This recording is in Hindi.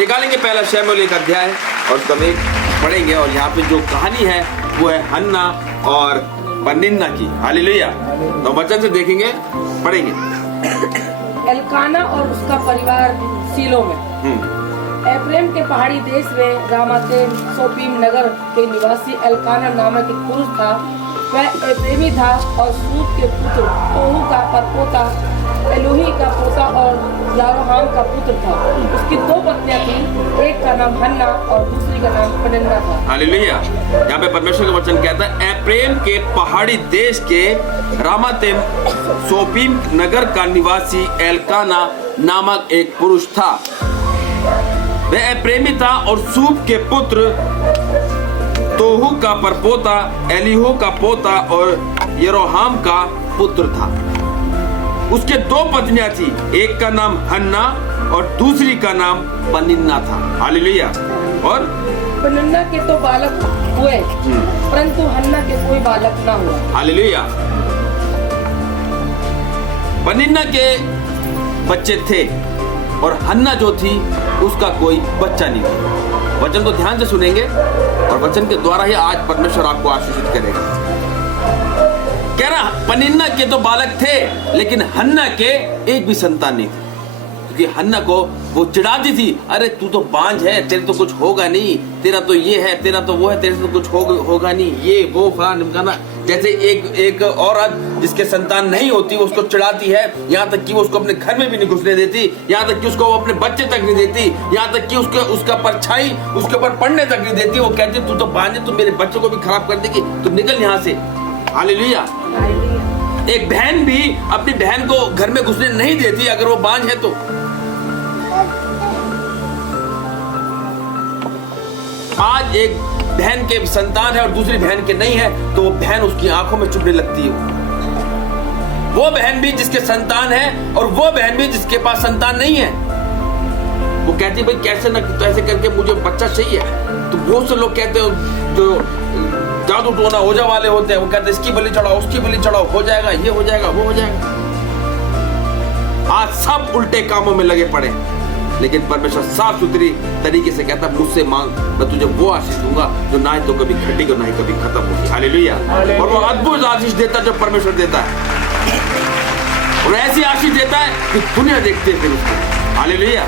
निकालेंगे पहला शमूएल एक अध्याय और उसका हम एक पढ़ेंगे। और यहाँ पे जो कहानी है वो है हन्ना और पनिन्ना की। हालेलुया। तो वचन से देखेंगे, पढ़ेंगे। एल्काना और उसका परिवार सीलो में। एफ्रेम के पहाड़ी देश में रामातेम सोपीम नगर के निवासी एल्काना नामक एक पुरुष था। वह एफ्रेमी था और सूत के पुत्र तोहू का परपोता, एलोही का पोता और यारोहाम का पुत्र था। उसकी 2 पत्नियां थीं, एक का नाम हन्ना और दूसरी का नाम पनिन्ना था। हालेलुया। यहाँ पे परमेश्वर का वचन कहता है, एफ्रेम के पहाड़ी देश के रामातेम सोपीम नगर का निवासी एल्काना नामक एक पुरुष था। वह एफ्रेमी था और सूप के पुत्र तोहू का परपोता, एलीहू का पोता और यरोहाम का पुत्र था। उसके 2 पत्नियां थी, एक का नाम हन्ना और दूसरी का नाम पनिन्ना था। हालेलुया। और पनिन्ना के तो बालक हुए, परंतु हन्ना के कोई बालक ना हुआ। हालेलुया। पनिन्ना के बच्चे थे और हन्ना जो थी उसका कोई बच्चा नहीं था। वचन को ध्यान से सुनेंगे और वचन के द्वारा ही आज परमेश्वर आपको आशीषित करेगा। कह रहा पनिन्ना के तो बालक थे लेकिन हन्ना के एक भी संतान नहीं थी, क्योंकि हन्ना को वो चिढ़ाती थी, अरे तू तो बांझ है, तेरे तो कुछ होगा नहीं, तेरा तो ये है, तेरा तो वो है, तेरे से तो कुछ होगा नहीं, ये वो फलाना ढिमकाना। जैसे एक औरत जिसके संतान नहीं होती वो उसको चिढ़ाती है, यहाँ तक कि वो उसको अपने घर में भी नहीं घुसने देती, यहाँ तक कि उसको वो अपने बच्चे तक नहीं देती, यहाँ तक कि उसका परछाई उसके ऊपर पड़ने तक नहीं देती। वो कहती तू तो बांझ है, तू मेरे बच्चों को भी खराब कर देगी, तू निकल यहाँ से। हालेलुया। एक बहन भी अपनी बहन को घर में घुसने नहीं देती अगर वो बांझ है तो। आज एक बहन के संतान है और दूसरी बहन के नहीं है तो वो बहन उसकी आंखों में चुभने लगती है। वो बहन भी जिसके संतान है और वो बहन भी जिसके पास संतान नहीं है, वो कहती भाई कैसे ना तो ऐसे करके मुझे बच्चा चाहिए। तो बहुत से लोग कहते हो जो जादू टोना ओझा वाले होते हैं, वो कहते हैं इसकी बलि चढ़ाओ, उसकी बलि चढ़ाओ, हो जाएगा, ये हो जाएगा, वो हो जाएगा। आज सब उल्टे कामों में लगे पड़े, लेकिन परमेश्वर साफ सुथरी तरीके से कहता मुझसे मांग, मैं तुझे वो आशीष दूंगा जो ना ही तो कभी घटेगी ना ही कभी खत्म होगी। हालेलुया। और वो अद्भुत आशीष देता जो परमेश्वर देता है, और ऐसी आशीष देता है कि दुनिया देखते है फिर उसको। हालेलुया।